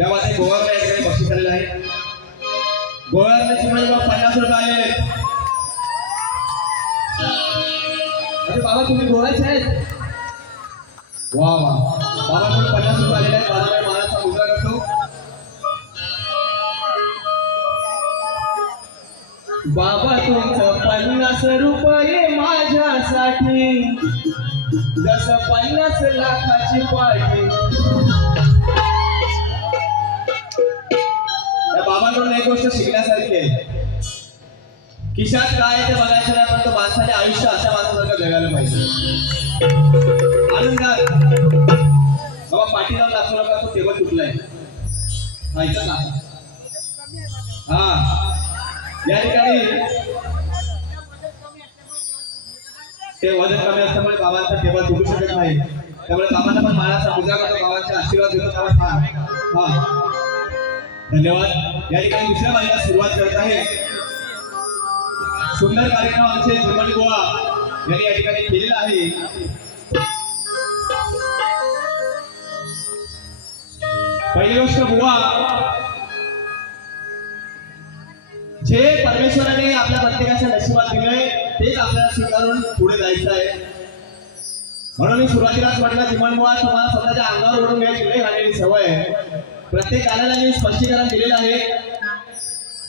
या वाटे गोवा या ठिकाणी बक्षीस झालेलं आहे. गोव्याची म्हणजे बघ पन्नास रुपये आलेले अरे बाबा तुम्ही गोव्याचे आहेत? वा वा. बाबा तुम्ही पन्नास रुपये आलेले आहेत. बाबाकडे मानाचा मुद्रा करतो बाबा तुमचं पन्नास रुपये माझ्यासाठी. जसं पन्नास लाखाची पार्टी. एक गोष्ट शिकण्यासारखी आहे. खिशात काय ते बघायचं नाही पण तो माणसाने आयुष्य अशा माणसासारखं जगायला पाहिजे. आनंदात. बाबा पाठीला दाखवू नका तो टेबल तुटलाय. हा ना हा. या ठिकाणी ते वजन कमी असल्यामुळे बाबांचा टेबल तुटू शकत नाही. त्यामुळे बाबांना पण मानाचा मुद्रा करतो बाबांचे आशीर्वाद देतो. बाबा हा. धन्यवाद. या ठिकाणी दुसऱ्या मालिका सुरुवात करत आहे. सुंदर कार्यक्रम आमचे झुमन गोवा यांनी या ठिकाणी केलेला आहे. पहिली गोष्ट बुवा जे परमेश्वराने आपल्या प्रत्येकाच्या नशिबात दिलंय तेच आपल्याला स्वीकारून पुढे जायचं आहे. म्हणून मी सुरुवातीलाच म्हटलं जिमन बुवा तुम्हाला स्वतःच्या अंगावर ओढून घ्यायची लई घालेली सवय आहे. प्रत्येक मी स्पष्टीकरण दिलेलं आहे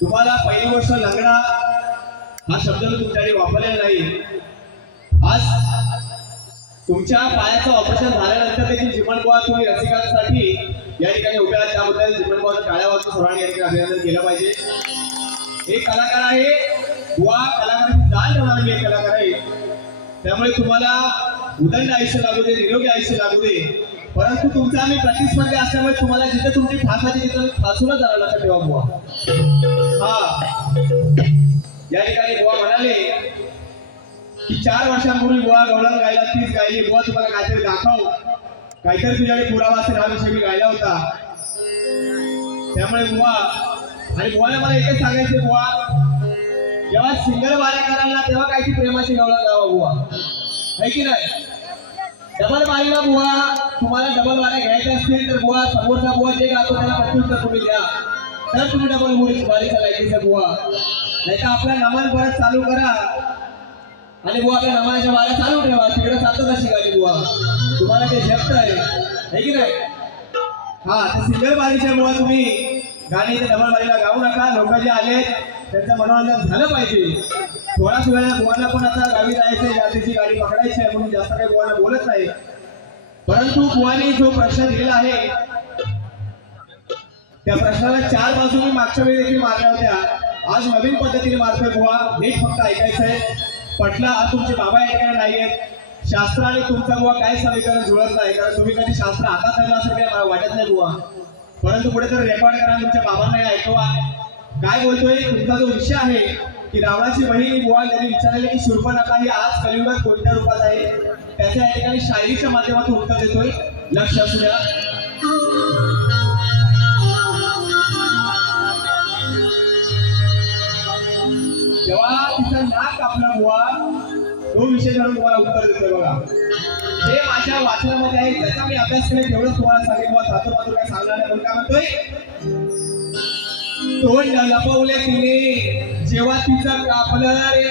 तुम्हाला पहिली गोष्ट लंगडा हा शब्द मी तुमच्याकडे वापरलेला नाही. आज तुमच्या पायाचं ऑपरेशन झाल्यानंतर देखील जीवनबुवा तुम्ही रसिकांसाठी या ठिकाणी उभ्या आहात. त्याबद्दल जीवन बुवाचं टाळ्या वाजून या ठिकाणी अभिनंदन केलं पाहिजे. एक कलाकार आहे. बुवा कलाकाराची जाण ठेवणारा एक कलाकार आहे. त्यामुळे तुम्हाला उदंड आयुष्य लागू दे निरोगी आयुष्य लागू दे. परंतु तुमचा आम्ही प्रतिस्पर्धी असल्यामुळे तुम्हाला जिथे तुमची फासाची तिथे फासूनच जाणार लक्षात ठेवा बुवा? हा. या ठिकाणी बुवा म्हणाले की चार वर्षांपूर्वी बुवा गवळण गायला तीच गायली. बुवा तुम्हाला काहीतरी दाखव. काहीतरी तुझ्याकडे पुरावा असेल हा विषय मी गायला होता. त्यामुळे बुवा आणि बुवाला मला एकच सांगायचं बुवा. जेव्हा सिंगल वाऱ्या करायला तेव्हा काहीतरी प्रेमाची गवळण गावा बुवा. है की नाही? डबल बारीला बुवा. तुम्हाला डबल बाऱ्या घ्यायच्या असतील तर बुवा समोरचा बुवा जे गातो त्याला प्रत्युत्तर तुम्ही द्या. तर तुम्ही डबल मुली बारीचा लायकीचा बुवा. नाही तर आपलं नमन परत चालू करा. आणि बुवा आपल्या नमनाच्या बाऱ्या चालू ठेवा. तिकडे चालतात अशी गाडी बुवा. तुम्हाला ते झेपत आहे. की नाही? हा तर सिंगल बारीच्या बुवा तुम्ही. गाणी डबल बारीला गाऊ नका. लोक जे आले त्यांचं मनोरंजन झालं पाहिजे. थोड्याच वेळा बुवाला पण आता गावी जायचंय जातीची गाडी पकडायची आहे म्हणून जास्त काही बुवाला बोलत नाही. परंतु बुवाने जो प्रश्न दिलेला आहे त्या प्रश्नाला चार बाजू मी मागच्या वेळी देखील मारल्या होत्या. आज नवीन पद्धतीने मारतोय बुवा नीट फक्त ऐकायचंय पटला आज तुमचे बाबा ऐकणार नाहीयेत शास्त्र आणि तुमचा बुवा काय समीकरण जुळत नाही कारण तुम्ही कधी शास्त्र हातात धरलं असं काही मला वाटत नाही बुवा परंतु पुढे तर रेकॉर्ड करा तुमच्या बाबांना ऐकवा. काय बोलतोय? तुमचा जो विषय आहे की रामाची बहीण बुवा यांनी विचारले की शूर्पणखा ही आज कलियुगात कोणत्या रूपात आहे? त्याच्या या ठिकाणी शायरीच्या माध्यमातून उत्तर देतोय. लक्ष असू द्या. जेव्हा तिचा नाक कापला बुवा तो विषय धरून तुम्हाला उत्तर देतोय बघा. जे माझ्या वाचनामध्ये आहे. त्याचा मी अभ्यास केला तेवढंच तुम्हाला सांगेल बुवा सातो मातू काय सांगणार नाही म्हणून काय म्हणतोय? तोंड लपवले तिने. जेव्हा तिचं कापलं रे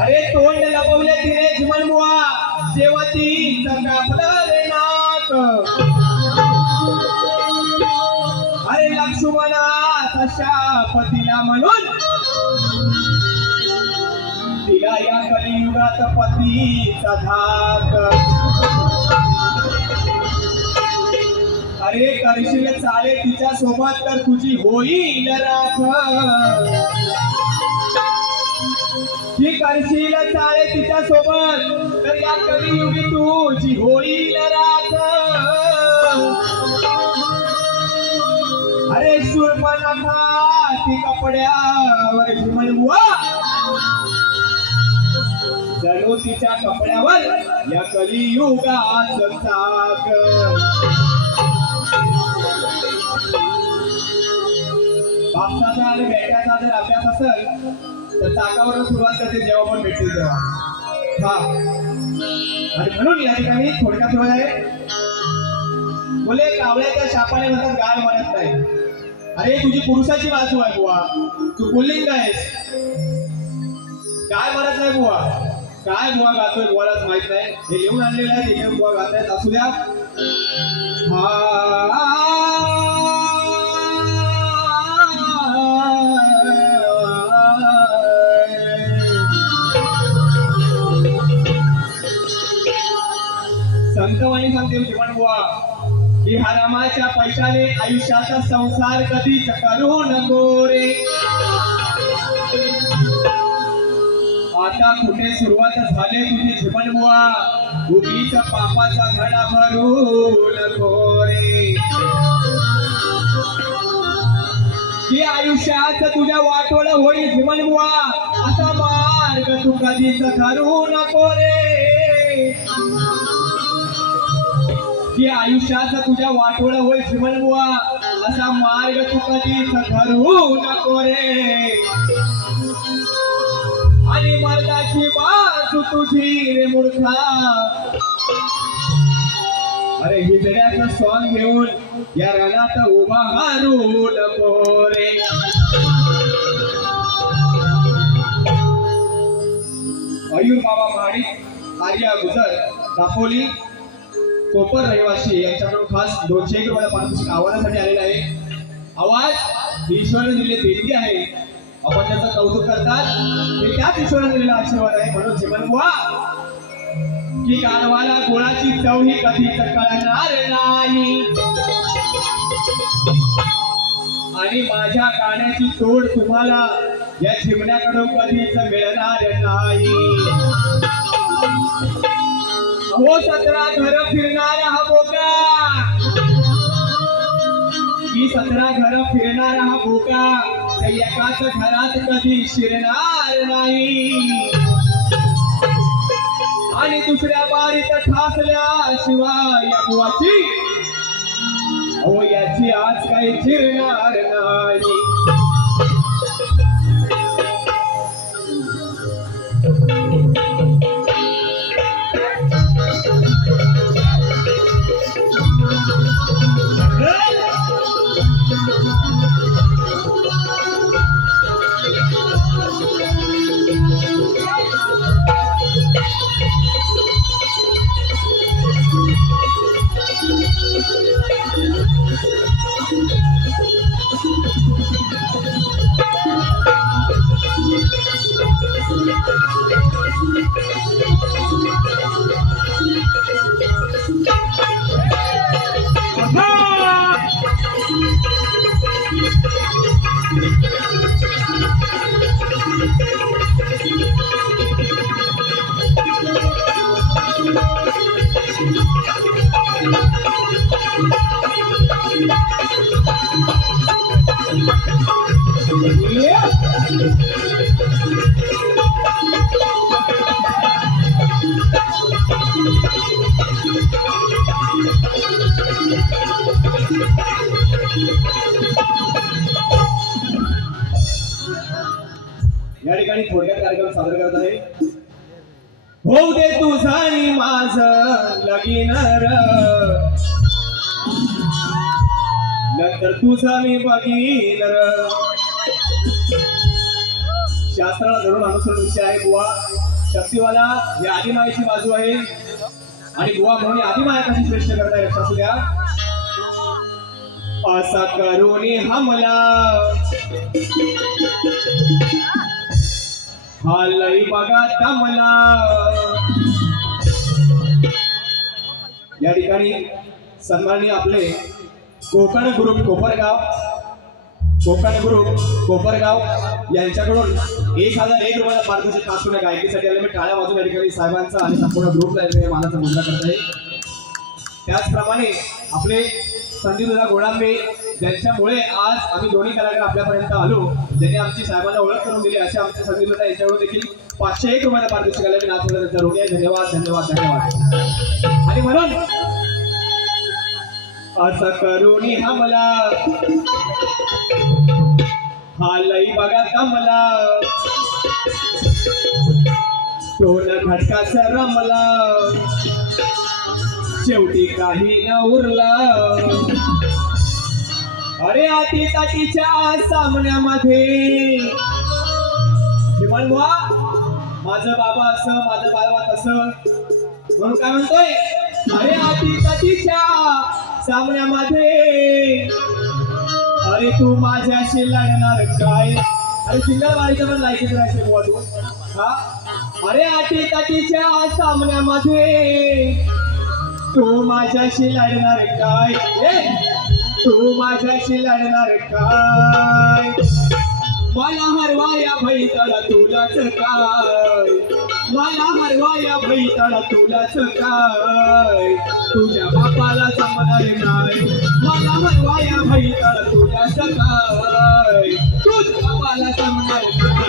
अरे तोंड लपवले तिने जीवन बुवा. जेव्हा तिचं कापलं रे नाक. अरे लक्ष्मणा तशा पतीला म्हणून. तिला या कलियुगात पतीचा धाक. अरे करशील चाले तिच्या सोबत तर तुझी होईल राख. ही करशील चाले तिच्या सोबत तर या कलियुगी तुझी होईल राख. अरे सुरपणखा ती कपड्यावर झुमल जणू तिच्या कपड्यावर या कलियुगाच चाक. बापसाचा आणि बेट्याचा जर अभ्यास असेल तर चाकावर सुरुवात करते जेव्हा पण भेटतील तेव्हा. हा. आणि म्हणून या ठिकाणी थोडक्यात वेळ आहे बोले कावळ्याच्या शापाने म्हणतात गाय म्हणत नाही. अरे तुझी पुरुषाची बाजू आहे बुवा. तू पुल्लिंग आहेस. काय म्हणत नाही बुवा. काय बुवा गातोय बुवालाच माहीत नाही. हे लिहून आणलेलं आहे तिथे बुवा गातायत. असू द्या. हा संतवाणी सांगते जीवन बुवा. की हा रामाच्या पैशाने आयुष्याचा संसार कधीच करू नको रे. आता कुठे सुरुवात झाले तुझे जीवन बुवा? उगीच पापाचा घडा भरू नको रे. की आयुष्यात तुझ्या वाटोळ होईल जीवन बुवा? असा मार्ग तू कधीच धरू नको रे. की आयुष्यात तुझ्या वाटोळा होय जीवन बुवा. असा मार्ग तू कधीच ठरवू नको रे. आणि मर्दाची बाजू तुझी रे मूर्खा. अरे हिजड्याचं सॉंग घेऊन या रणात उभा हारू नको रे. मयूर बाबा महाडिक आर्या गुजर दापोली कोपर रहिवासी यांच्याकडून खास दोनशे एक रुपयाला पारितोषिक आव्हानासाठी आलेला आहे. आवाज ईश्वराने दिलेली देणगी आहे. आपण त्याचं कौतुक करतात. हे त्याच ईश्वराने दिलेला आशीर्वाद आहे. म्हणून जीवन वा की गाढवाला गुळाची चव ही कधी कळणार नाही. आणि माझ्या गाण्याची तोड तुम्हाला या चिमण्याकडून कधीच मिळणार नाही. हो सतरा घर फिरणारा हा बोका. ही सतरा घर फिरणारा हा बोका. एकाच घरात कधी शिरणार नाही. आणि दुसऱ्या बारीत ठासल्याशिवाय या बुवाची. हो याची आज काही चिरणार नाही. या ठिकाणी थोडक्यात कार्यक्रम सादर करत आहे. होऊ दे तुझा आणि माझ लगीन र. नंतर तुझा मी बघीन र. शास्त्राला धरून अनुसरण विषय आहे गोवा शक्तिवाला ही आदिमायाची बाजू आहे. आणि गोवा म्हणून आदिमाया कशी श्रेष्ठ करताय लक्षात असू द्या असा करून हमला. हा लई बघा दमला. या ठिकाणी सन्माननीय आपले कोकण ग्रुप कोपरगाव कोकण ग्रुप कोपरगाव यांच्याकडून एक हजार एक रुपयाला पारितोषिक खास गायकीसाठी आले. मी टाळ्या वाजून या ठिकाणी साहेबांचा आणि संपूर्ण ग्रुपला मानाचा मुद्दा करता आहे. त्याचप्रमाणे आपले संदीपदा गोडांबे ज्यांच्यामुळे आज आम्ही दोन्ही कलाकार आपल्यापर्यंत आलो ज्यांनी आमची साहेबांना ओळख करून दिली असे आमचे संदीपदा यांच्याकडून देखील पाचशे एक रुपयाला पारितोषिक आलं मी नाचवलं त्यांचा रोग आहे. धन्यवाद धन्यवाद धन्यवाद. आणि म्हणून असं करुणी हमला. हा लई बघा कमला. टोन घटकाच रमला. शेवटी काही न उरला. अरे आती ताटीच्या सामन्यामध्ये हिमण माझं बाबा असं माझं बाबा तसं. म्हणून काय म्हणतोय? अरे आती ताटीच्या सामन्यामध्ये. अरे तू माझ्याशी लढणार काय? अरे सिंगल बारीचं पण लायकी राहायचे बुवा हा? अरे आटी ताटीच्या सामन्यामध्ये तू माझ्याशी लढणार काय? तू माझ्याशी लढणार काय? मला हरवाया भैतळा तुलाच काय? मला हरवाया भैतळा तुलाच काय? तुझ्या बापाला जमणार नाही. मला हरवाया भैतळा तुलाच काय? तुझ्या बापाला जमणार नाही.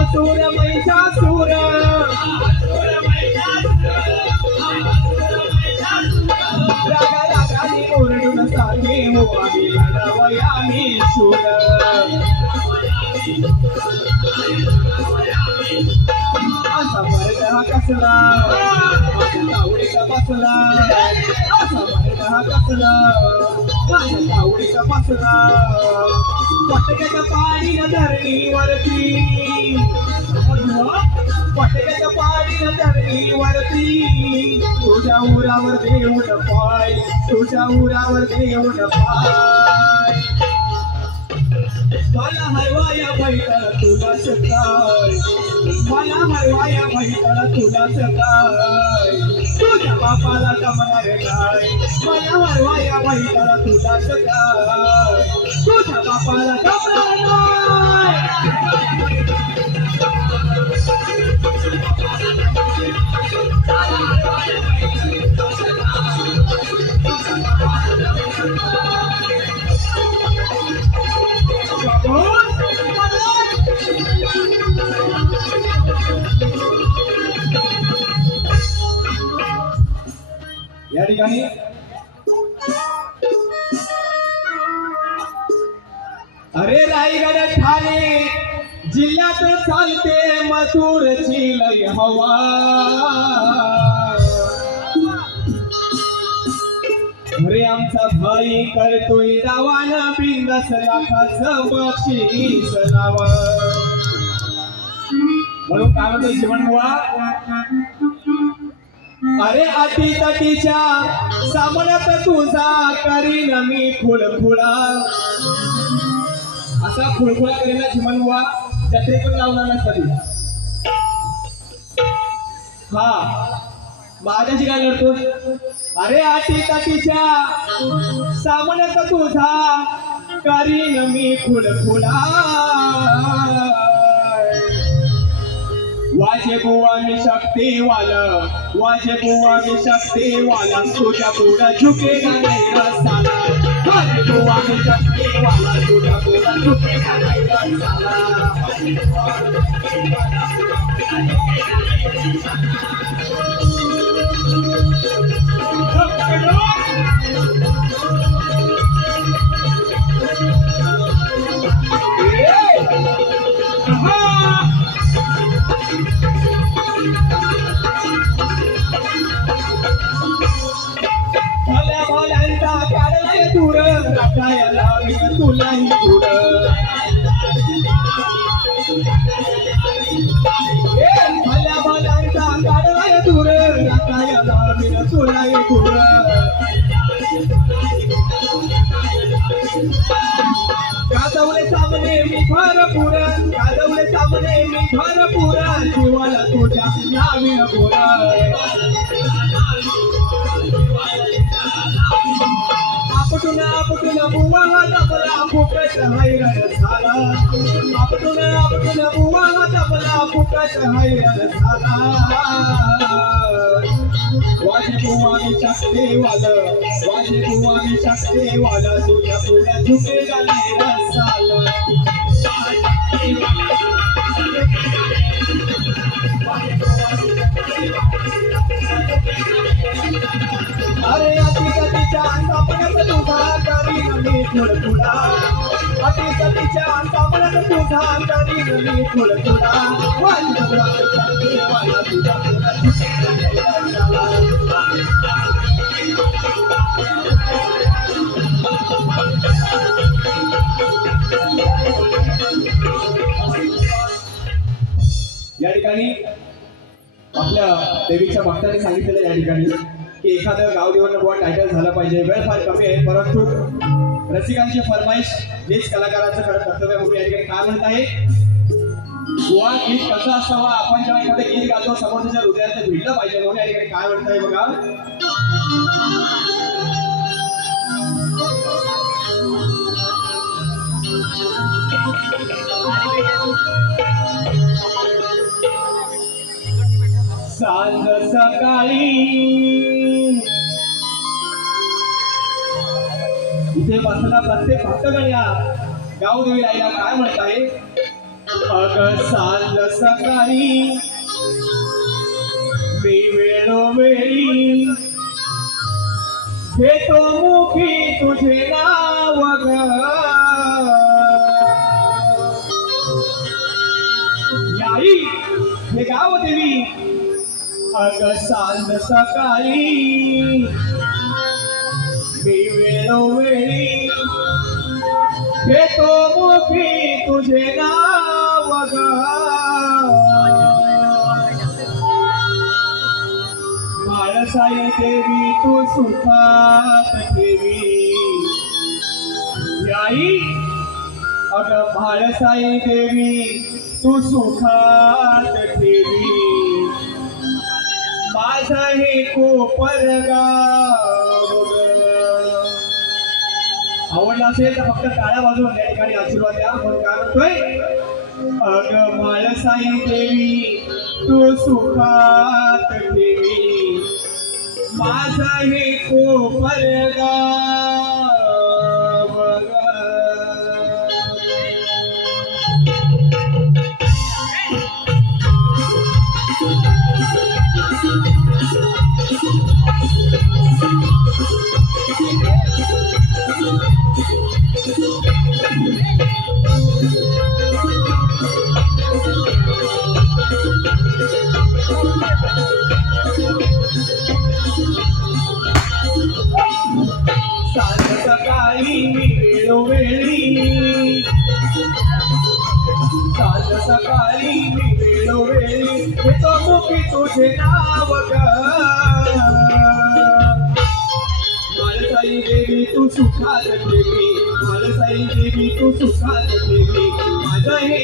असुर महिषासुर. रागा रागाने ओरडून सांगे हो आम्ही लढवया मी शूर असा मर्द हा कसला. आवडीचा तावडीचा बसला असा हा कसला माझ्या तावडीचा बसला पटक्याच्या पाणी न धरणीवरती पटक्याच्या पाणी न धरणीवरती तुझ्या उरावर देऊन पाय तुझ्या उरावर देऊन पाय. मला हरवाया भैतळ तुला सकाय मला हरवाया भैतळ तुला सकाय तुझ्या बापाला जमणार काय मला हरवाया भैतळ तुला सकाय तुझ्या बापाला जमणार नाही ठिकाणी. अरे रायगड ठाणे जिल्ह्यात चालते मसूरची लय हवा. अरे आमचा भाई करतोय दावान बिंदस लाखाचं बक्षीस नावा. म्हणून काय म्हणतो जीवन बुवा अरे अटी तटीच्या सामन्यात तुझा करीन मी खुळखुळा असा खुळखुळा करेला जीवन बुवा जत्रे पण लावणार नाही कधी. हा माझ्याशी काय लढतो अरे आटी तटीच्या सामन्यात तुझा करीन मी खुळखुळा वाजे बुवा मी शक्तीवाला वाजे बुवा मी शक्तीवाल तुझ्या पुढं झुकेगा नाही रस्ताला वाजे बुवा मी शक्तीवाल तुझ्या पुढं झुकेगा नाही रस्ताला भल्या तुलाही दूर भल्या भल्यांचा काढलाय दूर राखायला मी तुलाही दूर काजवले सामने मी भरपूर गाजवले सामने मी भरपूर जीवाला तुझ्या नावी गोर आपटून आपटून बुवा जमला फुकट हैरण झाला आपटून आपटून बुवा जमला फुकट हैरण झाला वाजे कुवानी मी वाल वाजे कुवानी मी वाल तुझ्या पुढे झुकेगा नाही रसाला अरे अति सतीच्या सापडत तुझा करी मी थोडा अति सतीच्या सापडत तुझा करी मी थोडा वाली देवाला तुझा या ठिकाणी आपल्या देवीच्या भक्ताने सांगितलेलं या ठिकाणी की एखादं गाव निवडणं बुवा टायटल झालं पाहिजे. वेळ फार कमी आहे परंतु रसिकांची फरमाईश हेच कलाकाराचं खरं कर्तव्य म्हणून या ठिकाणी काय म्हणत आहे. गोवा गीत कसं असावा? आपण जेव्हा एखादं गीत गातो समोरच्या हृदयात ते भिडलं पाहिजे म्हणून या ठिकाणी काय म्हणत आहे बघा. सांज सकाळी. इथे बसला प्रत्येक भक्तगण गाव देवी आईला काय म्हणताय? अग सांज सकाळी. मी वेळोवेळी घेतो मुखी तुझे ना अग सांज सकाळी. मी वेळोवेळी घेतो मुखी तुझे नाव बाळसाई देवी तू सुखात देवी याई अग बाळसाई देवी तू सुखात देवी माझा हे कोपरगाव आवडला असेल तर फक्त काळ्या बाजून या ठिकाणी आशीर्वाद द्या. म्हणून काय म्हणतोय? अग माळसाई देवी तू सुखात देवी माझा हे कोपरगाव सांज सकाळी वेळोवेळी सांज सकाळी वेळोवेळी घेतो मुखी तुझे नाव ग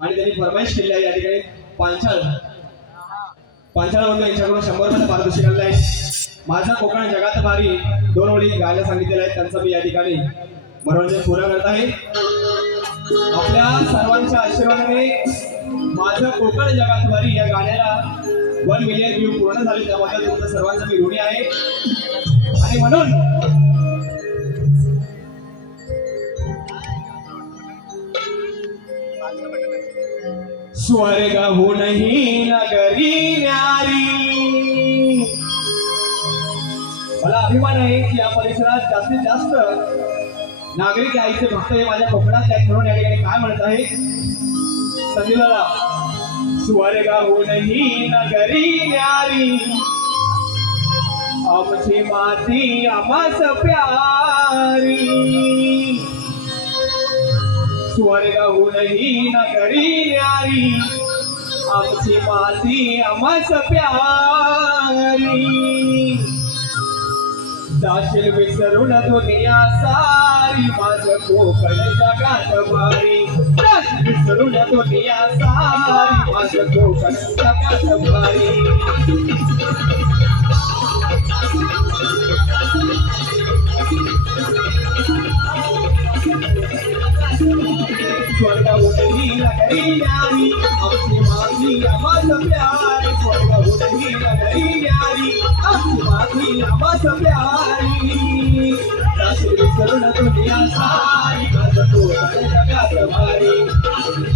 आणि त्यांनी फरमाईश केली आहे या ठिकाणी पांचाळ. पांचाळ बंधू यांच्याकडून शंभर रुपयाचं पारितोषिक आणलं आहे. माझं कोकण जगात भारी दोन ओळी गायला सांगितलेलं आहे त्यांचं मी या ठिकाणी मनोरंजन पूर्ण करत आहे. आपल्या सर्वांच्या आशीर्वादाने माझं कोकण जगात भारी या गाण्याला वन मिलियन व्ह्यू पूर्ण झाले. त्याबद्दल तुमचं सर्वांचं मी ऋणी आहे. आणि म्हणून स्वर्गहूनही नगरी न्यारी. मला अभिमान आहे की या परिसरात जास्तीत जास्त नागरिक आईचे भक्त हे माझ्या कोकणात आहेत म्हणून या ठिकाणी काय म्हणत आहे? संजीवला स्वर्गहूनही नगरी न्यारी. आमची माती आमास प्यारी. स्वर्गहूनही नगरी न्यारी आमची माती आमास प्यारी। जाशील विसरून दुनिया सारी माझ कोकण जगात भारी। जाशील विसरून दुनिया सारी माझ कोकण जगात भारी। न्यारी आमची माती आमास प्यारी स्वर्गाहूनही नगरी न्यारी आमची माती आमास प्यारी जाशील विसरून दुनिया सारी माझं कोकण भारी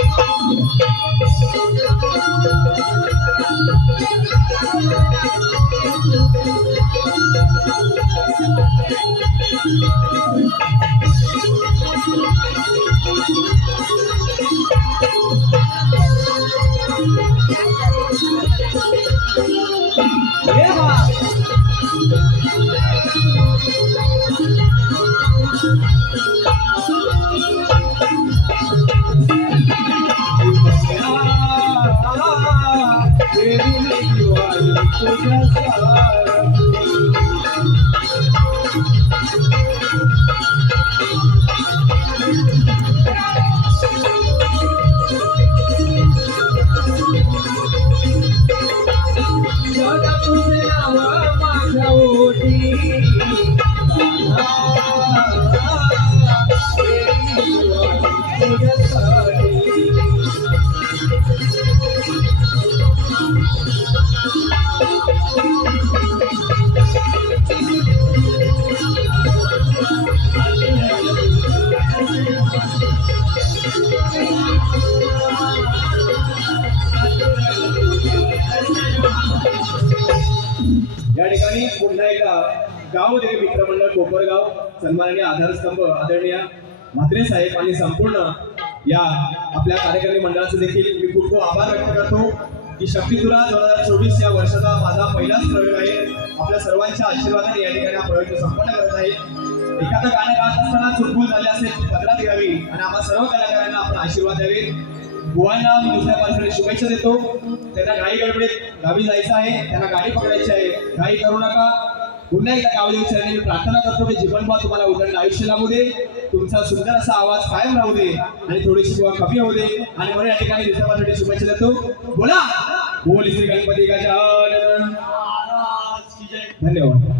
सन्माननीय आधारस्तंभ आदरणीय म्हात्रे साहेब आणि संपूर्ण या आपल्या कार्यकारी मंडळाचे देखील मी खूप खूप आभार व्यक्त करतो की शक्तीतुरा दोन हजार चोवीस या वर्षाचा माझा पहिलाच प्रयोग आहे. आपल्या सर्वांच्या आशीर्वादाने या ठिकाणी हा प्रयोग संपन्न करत आहे. एखादं गाणं गात असताना चुकबुल झाले असेल ती पदरात घ्यावी आणि आम्हा सर्व कलाकारांना आपण आशीर्वाद द्यावे. बुवांना मी दुसऱ्या पार्टीकडे शुभेच्छा देतो. त्यांना गाडी गडबडीत गावी जायचं आहे. त्यांना गाडी पकडायची आहे. गाडी करू नका. पुन्हा एकदा गावदेव चरणी मी प्रार्थना करतो की जीवनभर तुम्हाला उदंड आयुष्य लाभू दे. तुमचा सुंदर असा आवाज कायम राहू दे आणि थोडीशी किंवा कमी होऊ दे आणि म्हणून या ठिकाणी दुसऱ्या शुभेच्छा देतो. बोला. बोल श्री गणपती गजानन. धन्यवाद.